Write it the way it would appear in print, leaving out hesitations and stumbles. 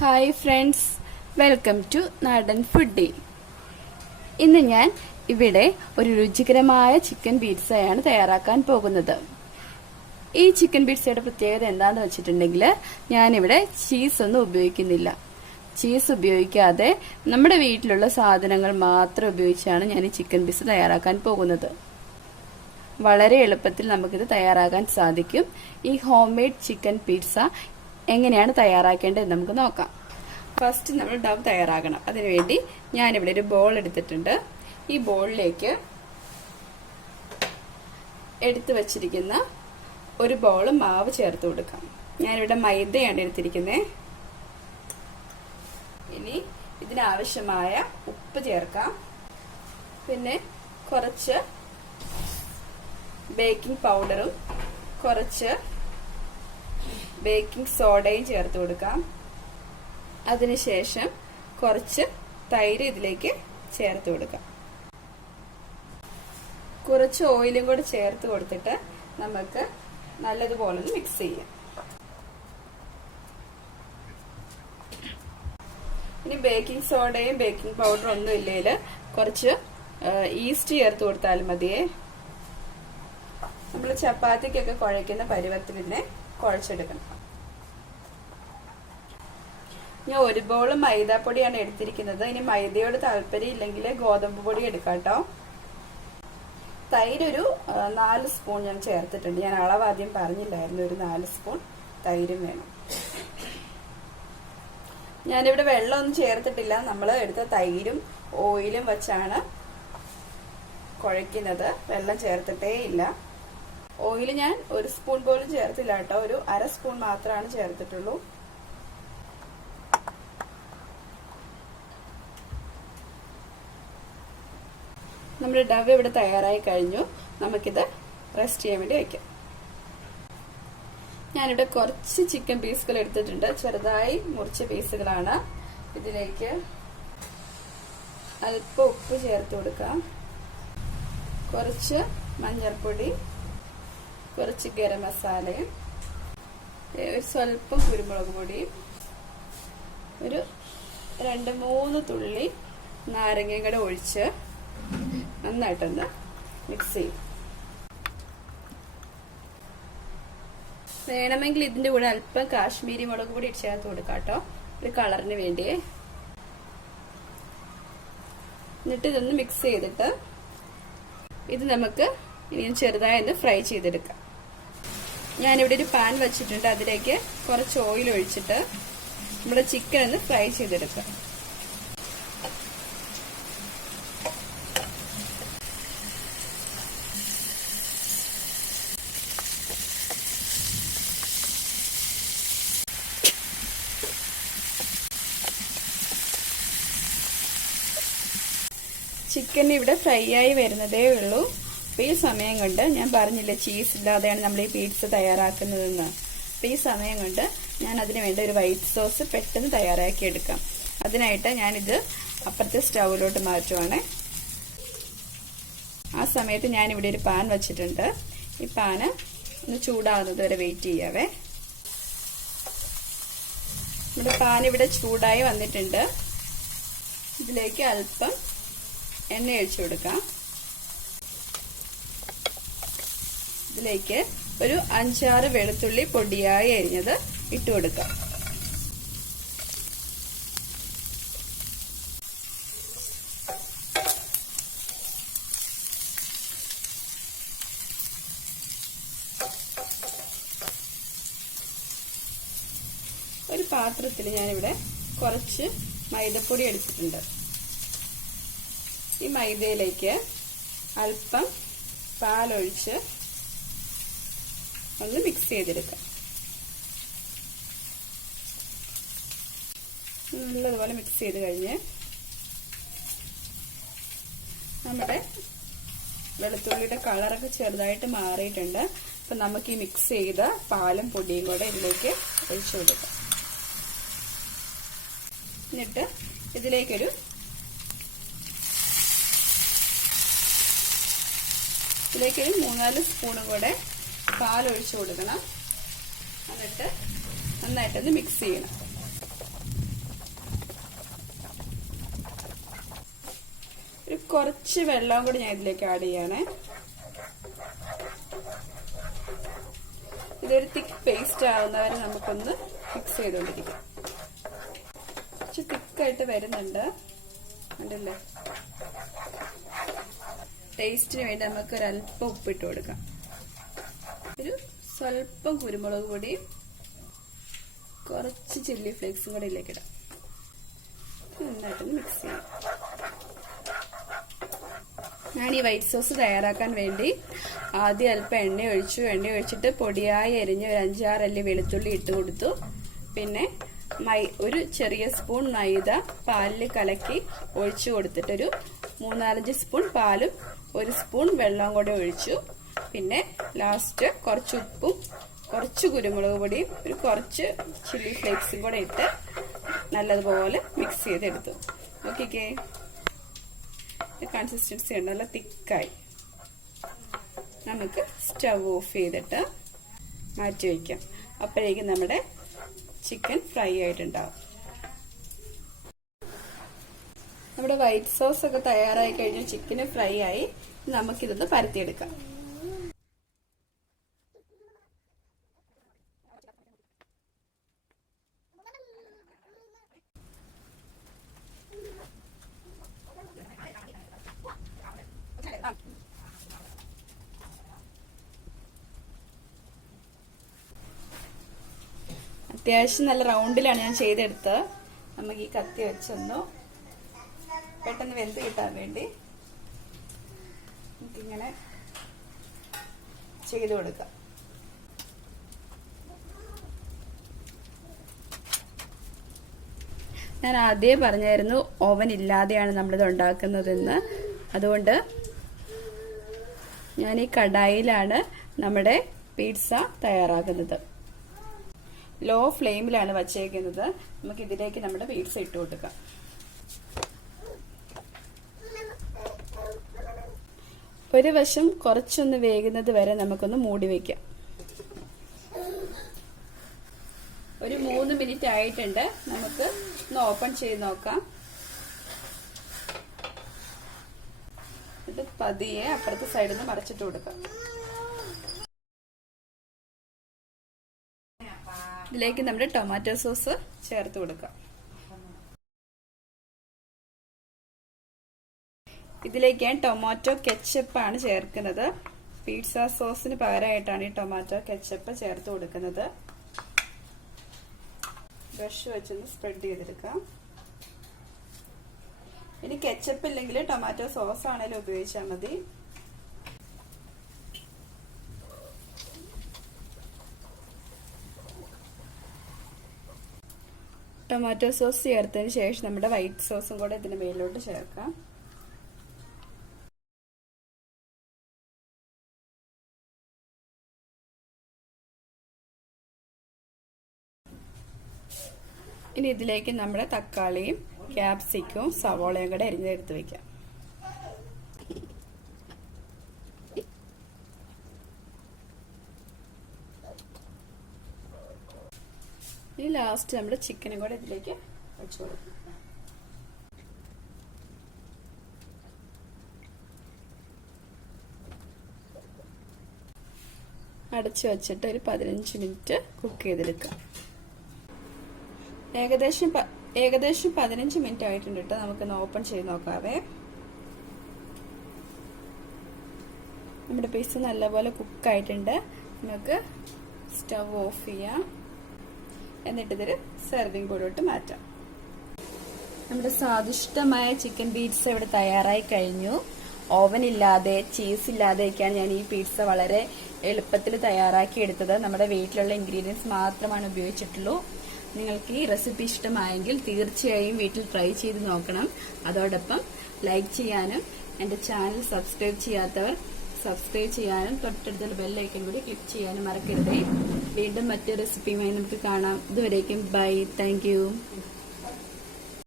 Hi friends, welcome to നാടൻ foodie. ഇന്ന് ഞാൻ ഇവിടെ ഒരു രുചികരമായ ചിക്കൻ പിസ്സയാണ് തയ്യാറാക്കാൻ പോകുന്നത്. ഈ ചിക്കൻ പിസ്സയുടെ പ്രത്യേകത എന്താണെന്ന് വെച്ചിട്ടുണ്ടെങ്കിൽ ഞാനിവിടെ ചീസ് ഒന്നും ഉപയോഗിക്കുന്നില്ല. ചീസ് ഉപയോഗിക്കാതെ നമ്മുടെ വീട്ടിലുള്ള സാധനങ്ങൾ മാത്രം ഉപയോഗിച്ചാണ് ഞാൻ ഈ ചിക്കൻ പിസ്സ തയ്യാറാക്കാൻ പോകുന്നത്. വളരെ എളുപ്പത്തിൽ നമുക്കിത് തയ്യാറാക്കാൻ സാധിക്കും. ഈ ഹോം മെയ്ഡ് ചിക്കൻ പിസ്സ എങ്ങനെയാണ് തയ്യാറാക്കേണ്ടത് നമുക്ക് നോക്കാം. ഫസ്റ്റ് നമ്മൾ ഡൗ തയ്യാറാക്കണം. അതിനുവേണ്ടി ഞാനിവിടെ ഒരു ബോൾ എടുത്തിട്ടുണ്ട്. ഈ ബോളിലേക്ക് എടുത്തു വച്ചിരിക്കുന്ന ഒരു ബോൾ മാവ് ചേർത്ത് കൊടുക്കാം. ഞാനിവിടെ മൈദയാണ് എടുത്തിരിക്കുന്നത്. ഇനി ഇതിനാവശ്യമായ ഉപ്പ് ചേർക്കാം. പിന്നെ കുറച്ച് ബേക്കിംഗ് പൗഡറും കുറച്ച് ബേക്കിംഗ് സോഡയും ചേർത്ത് കൊടുക്കാം. അതിനുശേഷം കുറച്ച് തൈര് ഇതിലേക്ക് ചേർത്ത് കൊടുക്കാം. കുറച്ച് ഓയിലും കൂടെ ചേർത്ത് കൊടുത്തിട്ട് നമുക്ക് നല്ലതുപോലെ ഒന്ന് മിക്സ് ചെയ്യാം. ഇനി ബേക്കിംഗ് സോഡയും ബേക്കിംഗ് പൗഡറും ഒന്നും ഇല്ലെങ്കിൽ കുറച്ച് ഈസ്റ്റ് ചേർത്ത് കൊടുത്താലും മതിയേ. നമ്മൾ ചപ്പാത്തിക്കൊക്കെ കുഴയ്ക്കുന്ന പരുവത്തിൽ തന്നെ കുഴച്ചെടുക്കണം. ഞാൻ ഒരു ബോൾ മൈദാപ്പൊടിയാണ് എടുത്തിരിക്കുന്നത്. ഇനി മൈദയോട് താല്പര്യം ഇല്ലെങ്കിൽ ഗോതമ്പ് പൊടി എടുക്കാം കേട്ടോ. തൈര് ഒരു 4 സ്പൂൺ ഞാൻ ചേർത്തിട്ടുണ്ട്. ഞാൻ അളവ് ആദ്യം പറഞ്ഞില്ലായിരുന്നു. ഒരു 4 സ്പൂൺ തൈരും വേണം. ഞാനിവിടെ വെള്ളമൊന്നും ചേർത്തിട്ടില്ല. നമ്മൾ എടുത്ത തൈരും ഓയിലും വെച്ചാണ് കുഴയ്ക്കുന്നത്. വെള്ളം ചേർത്തിട്ടേ ഇല്ല. ഓയിൽ ഞാൻ 1 സ്പൂൺ പോലും ചേർത്തില്ല കേട്ടോ. ഒരു 1/2 സ്പൂൺ മാത്രമാണ് ചേർത്തിട്ടുള്ളൂ. നമ്മുടെ ഡവ് ഇവിടെ തയ്യാറായി കഴിഞ്ഞു. നമുക്കിത് റെസ്റ്റ് ചെയ്യാൻ വേണ്ടി വയ്ക്കാം. ഞാനിവിടെ കുറച്ച് ചിക്കൻ പീസുകൾ എടുത്തിട്ടുണ്ട്. ചെറുതായി മുറിച്ച പീസുകളാണ്. ഇതിലേക്ക് അല്പം ഉപ്പ് ചേർത്ത് കൊടുക്കാം. കുറച്ച് മഞ്ഞൾപ്പൊടി, കുറച്ച് ഗരം മസാലയും, സ്വല്പം കുരുമുളക് പൊടിയും, ഒരു 2-3 തുള്ളി നാരങ്ങയും കൂടെ ഒഴിച്ച് നന്നായിട്ടൊന്ന് മിക്സ് ചെയ്യും. വേണമെങ്കിൽ ഇതിന്റെ കൂടെ അല്പം കാശ്മീരി മുളക് പൊടി ചേർത്ത് കൊടുക്കാം കേട്ടോ, ഒരു കളറിന് വേണ്ടിയേ. എന്നിട്ട് ഇതൊന്ന് മിക്സ് ചെയ്തിട്ട് ഇത് നമുക്ക് ഇനി ചെറുതായി ഒന്ന് ഫ്രൈ ചെയ്തെടുക്കാം. ഞാനിവിടെ ഒരു പാൻ വെച്ചിട്ടുണ്ട്. അതിലേക്ക് കുറച്ച് ഓയിൽ ഒഴിച്ചിട്ട് നമ്മുടെ ചിക്കൻ ഒന്ന് ഫ്രൈ ചെയ്തെടുക്കാം. ചിക്കൻ ഇവിടെ ഫ്രൈ ആയി വരുന്നതേ ഉള്ളൂ. അപ്പൊ ഈ സമയം കൊണ്ട് ഞാൻ പറഞ്ഞില്ലേ ചീസ് ഇല്ലാതെയാണ് നമ്മൾ ഈ പിസ്സ തയ്യാറാക്കുന്നതെന്ന്. അപ്പൊ ഈ സമയം കൊണ്ട് ഞാൻ അതിന് വേണ്ട ഒരു വൈറ്റ് സോസ് പെട്ടെന്ന് തയ്യാറാക്കി എടുക്കാം. അതിനായിട്ട് ഞാനിത് അപ്പുറത്തെ സ്റ്റൗവിലോട്ട് മാറ്റുവാണ്. ആ സമയത്ത് ഞാനിവിടെ ഒരു പാൻ വെച്ചിട്ടുണ്ട്. ഈ പാന് ഒന്ന് ചൂടാകുന്നത് വരെ വെയിറ്റ് ചെയ്യാവേ. നമ്മുടെ പാൻ ഇവിടെ ചൂടായി വന്നിട്ടുണ്ട്. ഇതിലേക്ക് അല്പം എണ്ണ ഒഴിച്ചു കൊടുക്കാം. ഇതിലേക്ക് ഒരു 5-6 വെളുത്തുള്ളി പൊടിയായി അരിഞ്ഞത് ഇട്ട് കൊടുക്കാം. ഒരു പാത്രത്തിൽ ഞാനിവിടെ കുറച്ച് മൈദപ്പൊടി എടുത്തിട്ടുണ്ട്. ഈ മൈദയിലേക്ക് അല്പം പാലൊഴിച്ച് ഒന്ന് മിക്സ് ചെയ്തെടുക്കാം. നല്ലതുപോലെ മിക്സ് ചെയ്ത് കഴിഞ്ഞ് നമ്മുടെ വെളുത്തുള്ളിയുടെ കളറൊക്കെ ചെറുതായിട്ട് മാറിയിട്ടുണ്ട്. അപ്പൊ നമുക്ക് ഈ മിക്സ് ചെയ്ത പാലും പൊടിയും കൂടെ ഇതിലേക്ക് ഒഴിച്ചു കൊടുക്കാം. എന്നിട്ട് ഇതിലേക്കൊരു 3-4 സ്പൂൺ കൂടെ പാൽ ഒഴിച്ചു കൊടുക്കണം. എന്നിട്ട് നന്നായിട്ടൊന്ന് മിക്സ് ചെയ്യണം. കുറച്ച് വെള്ളം കൂടി ഞാൻ ഇതിലേക്ക് ആഡ് ചെയ്യണേ. ഇതൊരു തിക്ക് പേസ്റ്റ് ആവുന്നവരെ നമുക്കൊന്ന് മിക്സ് ചെയ്തുകൊണ്ടിരിക്കാം. കുറച്ച് തിക്കായിട്ട് വരുന്നുണ്ട്, ഉണ്ടല്ലേ. ടേസ്റ്റിന് വേണ്ടി നമുക്ക് ഒരല്പം ഉപ്പിട്ട് കൊടുക്കാം. ഒരു സ്വല്പം കുരുമുളക് പൊടിയും കുറച്ച് ചില്ലി ഫ്ലേക്സും കൂടെ ഇതിലേക്ക് ഇടാം. നന്നായിട്ടൊന്ന് മിക്സ് ചെയ്യാം. ഞാൻ ഈ വൈറ്റ് സോസ് തയ്യാറാക്കാൻ വേണ്ടി ആദ്യം അല്പം എണ്ണ ഒഴിച്ചു. എണ്ണ ഒഴിച്ചിട്ട് പൊടിയായി എരിഞ്ഞ് ഒരു 5-6 അല്ലി വെളുത്തുള്ളി ഇട്ട് കൊടുത്തു. പിന്നെ ഒരു ചെറിയ സ്പൂൺ മൈദ പാലിൽ കലക്കി ഒഴിച്ചു കൊടുത്തിട്ടൊരു 3-4 സ്പൂൺ പാലും 1 സ്പൂൺ വെള്ളം കൂടെ ഒഴിച്ചു. പിന്നെ ലാസ്റ്റ് കുറച്ച് ഉപ്പും കുറച്ച് കുരുമുളക് പൊടിയും കുറച്ച് ചില്ലി ഫ്ലേക്സും കൂടെ ഇട്ട് നല്ലതുപോലെ മിക്സ് ചെയ്തെടുത്തു. ഓക്കെ, കൺസിസ്റ്റൻസി ഉണ്ട്, നല്ല തിക്കായി. നമുക്ക് സ്റ്റവ് ഓഫ് ചെയ്തിട്ട് മാറ്റി വയ്ക്കാം. അപ്പോഴേക്കും നമ്മുടെ ചിക്കൻ ഫ്രൈ ആയിട്ടുണ്ടാവും. നമ്മുടെ വൈറ്റ് സോസ് ഒക്കെ തയ്യാറായി കഴിഞ്ഞു, ചിക്കന് ഫ്രൈ ആയി. നമുക്കിതൊന്ന് പരത്തിയെടുക്കാം. അത്യാവശ്യം നല്ല റൗണ്ടിലാണ് ഞാൻ ചെയ്തെടുത്തത്. നമുക്ക് ഈ കത്തി വെച്ചൊന്നു പെട്ടെന്ന് വെന്ത് കിട്ടാൻ വേണ്ടി നമുക്കിങ്ങനെ ചെയ്തു കൊടുക്കാം. ഞാൻ ആദ്യം പറഞ്ഞായിരുന്നു ഓവൻ ഇല്ലാതെയാണ് നമ്മളിത് ഉണ്ടാക്കുന്നതെന്ന്. അതുകൊണ്ട് ഞാൻ ഈ കടായിലാണ് നമ്മുടെ പിസ്സ തയ്യാറാക്കുന്നത്. ലോ ഫ്ലെയിമിലാണ് വച്ചേക്കുന്നത്. നമുക്ക് ഇതിലേക്ക് നമ്മുടെ പിസ്സ ഇട്ട് കൊടുക്കാം. ഒരു വശം കുറച്ചൊന്ന് വേകുന്നത് വരെ നമുക്കൊന്ന് മൂടി വയ്ക്കാം. ഒരു 3 മിനിറ്റ് ആയിട്ടുണ്ട്. നമുക്ക് ഒന്ന് ഓപ്പൺ ചെയ്ത് നോക്കാം. ഇത് പതിയെ അപ്പുറത്തെ സൈഡിൽ നിന്ന് മറച്ചിട്ട് കൊടുക്കാം. ഇതിലേക്ക് നമ്മുടെ ടൊമാറ്റോ സോസ് ചേർത്ത് കൊടുക്കാം. ഇതിലേക്ക് ഞാൻ ടൊമാറ്റോ കെച്ചപ്പ് ആണ് ചേർക്കുന്നത്. പിസ്സ സോസിന് പകരമായിട്ടാണ് ഈ ടൊമാറ്റോ കെച്ചപ്പ് ചേർത്ത് കൊടുക്കുന്നത്. ബ്രഷ് വെച്ചൊന്ന് സ്പ്രെഡ് ചെയ്തെടുക്കാം. ഇനി കെച്ചപ്പ് ഇല്ലെങ്കിൽ ടൊമാറ്റോ സോസ് ആണെങ്കിലും ഉപയോഗിച്ചാൽ മതി. ടൊമാറ്റോ സോസ് ചേർത്തതിന് ശേഷം നമ്മുടെ വൈറ്റ് സോസും കൂടെ ഇതിന് മേലോട്ട് ചേർക്കാം. ഇനി ഇതിലേക്ക് നമ്മുടെ തക്കാളിയും ക്യാപ്സിക്കവും സവോളയും കൂടെ അരിഞ്ഞെടുത്ത് വെക്കാം. ഇനി ലാസ്റ്റ് നമ്മുടെ ചിക്കനും കൂടെ ഇതിലേക്ക് വെച്ചു കൊടുക്കും. അടച്ചു വെച്ചിട്ട് ഒരു 15 മിനിറ്റ് കുക്ക് ചെയ്തെടുക്കാം. ഏകദേശം 15 മിനിറ്റ് ആയിട്ടുണ്ട് കേട്ടോ. നമുക്കൊന്ന് ഓപ്പൺ ചെയ്ത് നോക്കാവേ. നമ്മുടെ പീസ് നല്ലപോലെ കുക്കായിട്ടുണ്ട്. നമുക്ക് സ്റ്റവ് ഓഫ് ചെയ്യാം. എന്നിട്ട് ഇതൊരു സെർവിങ് ബോളിലോട്ട് മാറ്റാം. നമ്മുടെ സ്വാദിഷ്ടമായ ചിക്കൻ പിസ്സ ഇവിടെ തയ്യാറായി കഴിഞ്ഞു. ഓവൻ ഇല്ലാതെ ചീസ് ഇല്ലാതെയൊക്കെയാണ് ഞാൻ ഈ പിസ്സ വളരെ എളുപ്പത്തിൽ തയ്യാറാക്കി എടുത്തത്. നമ്മുടെ വീട്ടിലുള്ള ഇൻഗ്രീഡിയൻസ് മാത്രമാണ് ഉപയോഗിച്ചിട്ടുള്ളൂ. നിങ്ങൾക്ക് ഈ റെസിപ്പി ഇഷ്ടമായെങ്കിൽ തീർച്ചയായും വീട്ടിൽ ട്രൈ ചെയ്ത് നോക്കണം. അതോടൊപ്പം ലൈക്ക് ചെയ്യാനും എന്റെ ചാനൽ സബ്സ്ക്രൈബ് ചെയ്യാത്തവർ സബ്സ്ക്രൈബ് ചെയ്യാനും തൊട്ടടുത്തുള്ള ബെല്ലൈക്കൺ കൂടി ക്ലിക്ക് ചെയ്യാനും മറക്കരുതേ. വീണ്ടും മറ്റൊരു റെസിപ്പിയുമായി നമുക്ക് കാണാം. ഇതുവരേക്കും ബൈ. Thank you.